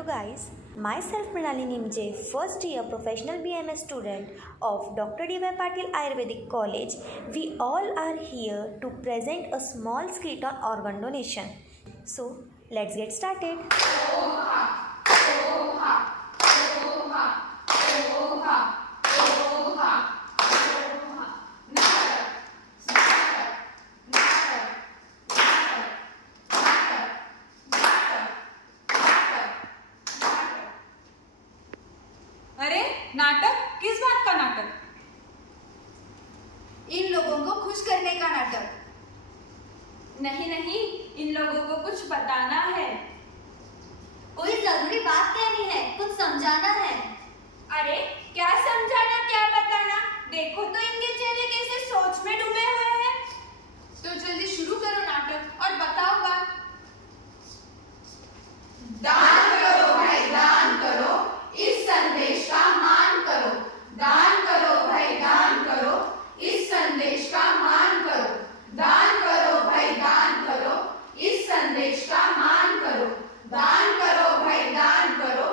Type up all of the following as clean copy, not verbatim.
Hello guys, myself Pranali Nimje, first year professional BMS student of Dr. D.Y. Patil Ayurvedic College. We all are here to present a small skit on organ donation. So let's get started. अरे नाटक? किस बात का नाटक? इन लोगों को खुश करने का नाटक। नहीं नहीं, इन लोगों को कुछ बताना है। कोई जरूरी बात कहनी है, कुछ समझाना है। अरे क्या समझाना, क्या बताना? देखो तो इनके चेहरे कैसे सोच में डूबे हुए हैं। तो जल्दी शुरू करो नाटक और बताओ बात। दान करो भाई, दान करो, इस संदेश का मान करो। दान करो भाई, दान करो, इस संदेश का मान करो। दान करो भाई, दान करो, इस संदेश का मान करो। दान करो भाई, दान करो,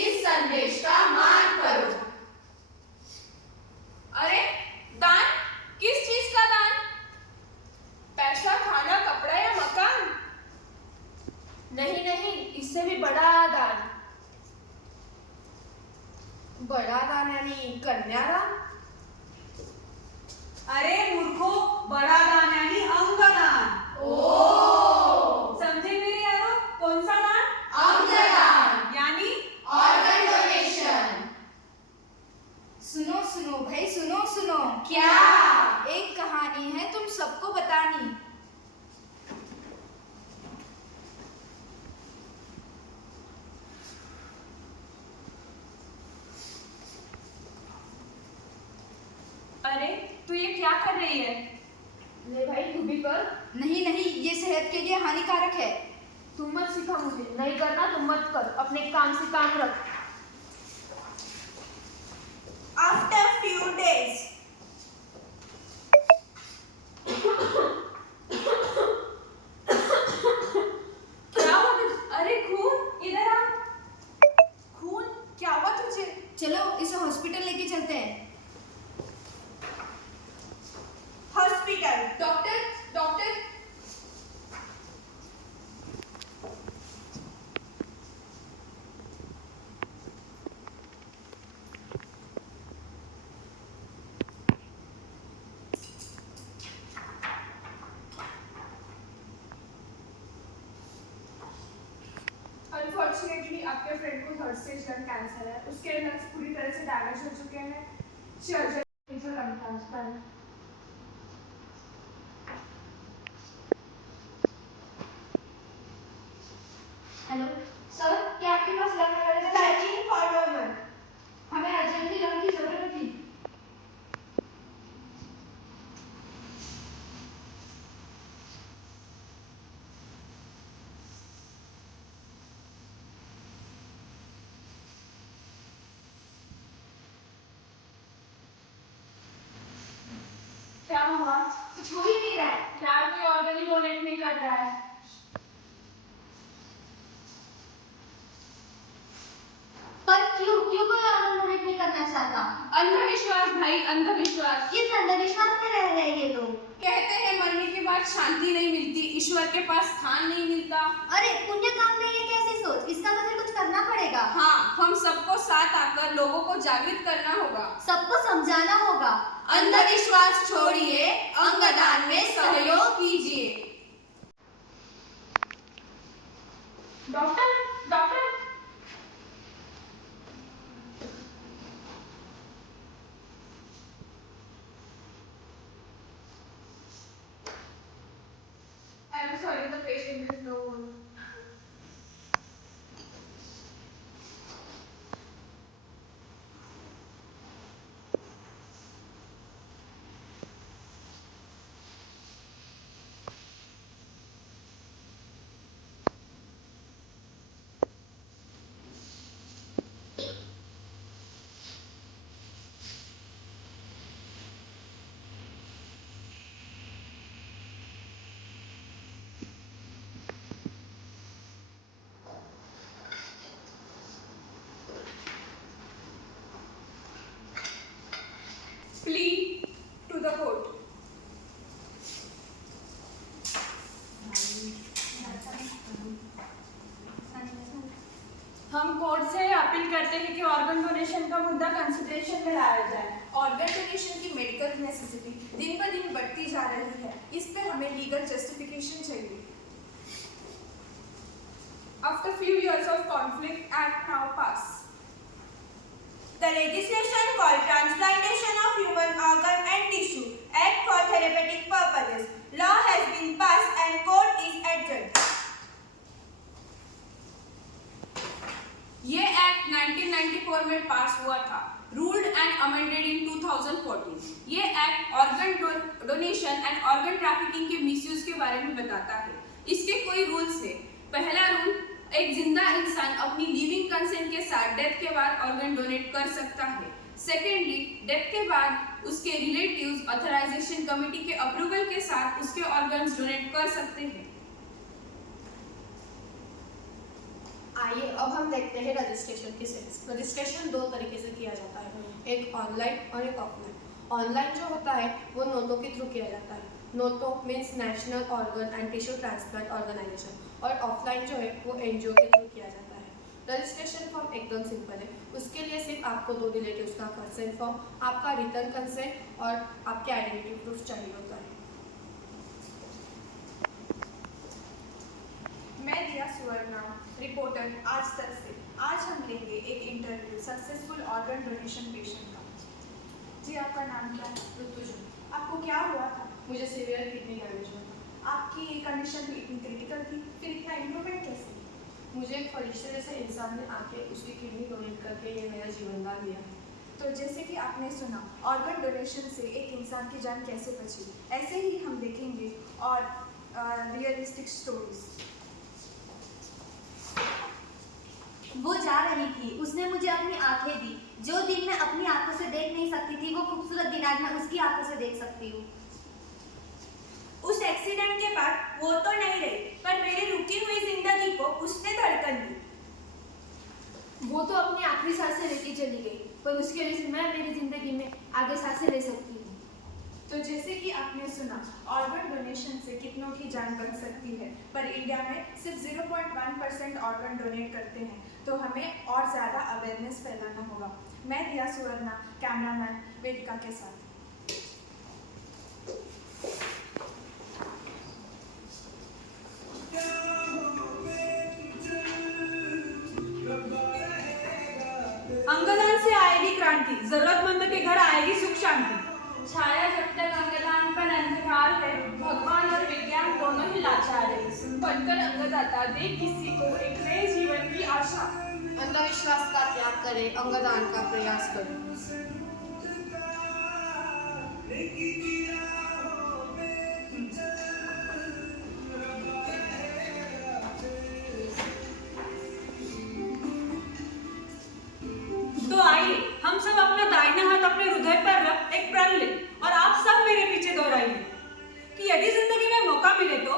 इस संदेश का मान करो। अरे दान? किस चीज का दान? पैसा, खाना, कपड़ा या मकान? नहीं नहीं, इससे भी बड़ा दान। बड़ा दान यानी कन्यादान। अरे मूर्खो, बड़ा दान यानी अंगदान। समझे मेरे यारो? कौन सा दान? अंगदान यानी ऑर्गन डोनेशन। सुनो सुनो भाई, सुनो सुनो। क्या? एक कहानी है तुम सबको बतानी। अरे तू ये क्या कर रही है? ले भाई तू भी कर। नहीं नहीं, ये सेहत के लिए हानिकारक है। तुम मत सिखा मुझे, नहीं करना तो मत कर, अपने काम से काम रख। After few days. क्या हुआ तुझे? अरे खून, इधर आ। खून? क्या हुआ तुझे? चलो इसे हॉस्पिटल लेके चलते हैं। हॉस्पिटल। Doctor doctor. अनफॉर्चुनेटली आपके फ्रेंड को थर्ड स्टेज लंग कैंसर है। उसके लंग्स पूरी तरह से डैमेज हो चुके हैं। Surgery lung transplant. Hello sir, क्या आपके पास लंग वगैरह है? हमें अर्जेंटली लंग की जरूरत थी। क्या हुआ? कुछ हो ही नहीं रहा है। क्या कोई ऑर्गन ही डोनेट नहीं कर रहा है? पर क्यों क्यों कोई ऑर्गन डोनेट नहीं करना चाहता? अंधविश्वास भाई, अंधविश्वास। किस अंधविश्वास में रह रहे हैं ये लोग? कहते हैं मरने के बाद शांति नहीं मिलती, ईश्वर के पास स्थान नहीं मिलता। अरे पुण्य काम में ये कैसी सोच? इसका तो फिर कुछ करना पड़ेगा। हाँ, हम सबको साथ आकर लोगों को जागृत करना होगा। सबको समझाना होगा। अंधविश्वास छोड़िए, अंगदान में सहयोग कीजिए। Doctor doctor. I'm sorry, the patient is no. हम कोर्ट से अपील करते हैं कि ऑर्गन डोनेशन का मुद्दा कंसिडरेशन में लाया जाए। ऑर्गन डोनेशन की मेडिकल नेसेसिटी दिन ब दिन बढ़ती जा रही है, इस पे हमें लीगल जस्टिफिकेशन चाहिए। After few years of conflict, Act now pass. The legislation called Transplantation of Human Organ and Tissue Act for Therapeutic Purposes law has been passed and court is adjourned. ये act 1994 में पास हुआ था, ruled and amended in 2014। ये act organ donation and organ trafficking के misuse के बारे में बताता है। इसके कोई रूल्स है। पहला रूल, एक जिंदा इंसान अपनी लिविंग कंसेंट के साथ डेथ के बाद ऑर्गन डोनेट कर सकता है। सेकेंडली, डेथ के बाद उसके रिलेटिव्स ऑथराइजेशन कमेटी के अप्रूवल के साथ उसके ऑर्गन्स डोनेट कर सकते हैं। आइए अब हम देखते हैं रजिस्ट्रेशन की सेंस। रजिस्ट्रेशन दो तरीके से किया जाता है, एक ऑनलाइन और एक ऑफलाइन। ऑनलाइन जो होता है वो नोटो के थ्रू किया जाता है। NOTTO means national organ and tissue transplant organisation, और ऑफलाइन जो है वो एनजीओ के थ्रू किया जाता है। रजिस्ट्रेशन फॉर्म एकदम सिंपल है। उसके लिए सिर्फ आपको दो रिलेटिव्स का कंसेंट फॉर्म, आपका रिटर्न कंसेंट और आपके आइडेंटिटी प्रूफ चाहिए होता है। मैं दिया सुवर्णा, रिपोर्टर आज तक से। आज हम लेंगे एक interview successful organ donation patient का। जी, आपका नाम क्या है? ऋतुजा, आपको क्या हुआ था? मुझे सीवियर किडनी डैमेज हुआ था। आपकी कंडीशन भी इतनी क्रिटिकल थी, फिर इतना इम्प्रूवमेंट कैसे? मुझे एक फरिश्ते जैसे इंसान ने आके उसकी किडनी डोनेट करके ये नया जीवन दान दिया है। तो जैसे कि आपने सुना, ऑर्गन डोनेशन से एक इंसान की जान कैसे बची, ऐसे ही हम देखेंगे और रियलिस्टिक स्टोरीज। वो जा रही थी, उसने मुझे अपनी आंखें दी। जो दिन मैं अपनी आंखों से देख नहीं सकती थी, वो खूबसूरत दिन आज मैं उसकी आंखों से देख सकती हूँ। उस एक्सीडेंट के बाद वो तो नहीं रही, पर मेरी रुकी हुई जिंदगी को उसने धड़कन दी। वो तो अपनी आखिरी सांसें लेके चली गई, पर उसकी वजह से मैं मेरी जिंदगी में आगे सांसें ले सकती हूँ। तो जैसे कि आपने सुना, ऑर्गन डोनेशन से कितनों की जान बच सकती है, पर इंडिया में सिर्फ 0.1% ऑर्गन डोनेट करते हैं, तो हमें और ज़्यादा अवेयरनेस फैलाना होगा। मैं दिया सुवर्णा, कैमरामैन वेदिका के साथ। अंगदान से आएगी क्रांति, जरूरतमंद के घर आएगी सुख शांति। छाया जब तक अंगदान पर अंधकार है, भगवान और विज्ञान दोनों ही लाचार है। बनकर अंगदाता दे किसी को एक नए जीवन की आशा। अंधविश्वास का त्याग करें, अंगदान का प्रयास करें। तो आइए हम सब अपना दाहिना हाथ अपने हृदय पर रख एक प्रण लें और आप सब मेरे पीछे दोहराइए कि यदि जिंदगी में मौका मिले तो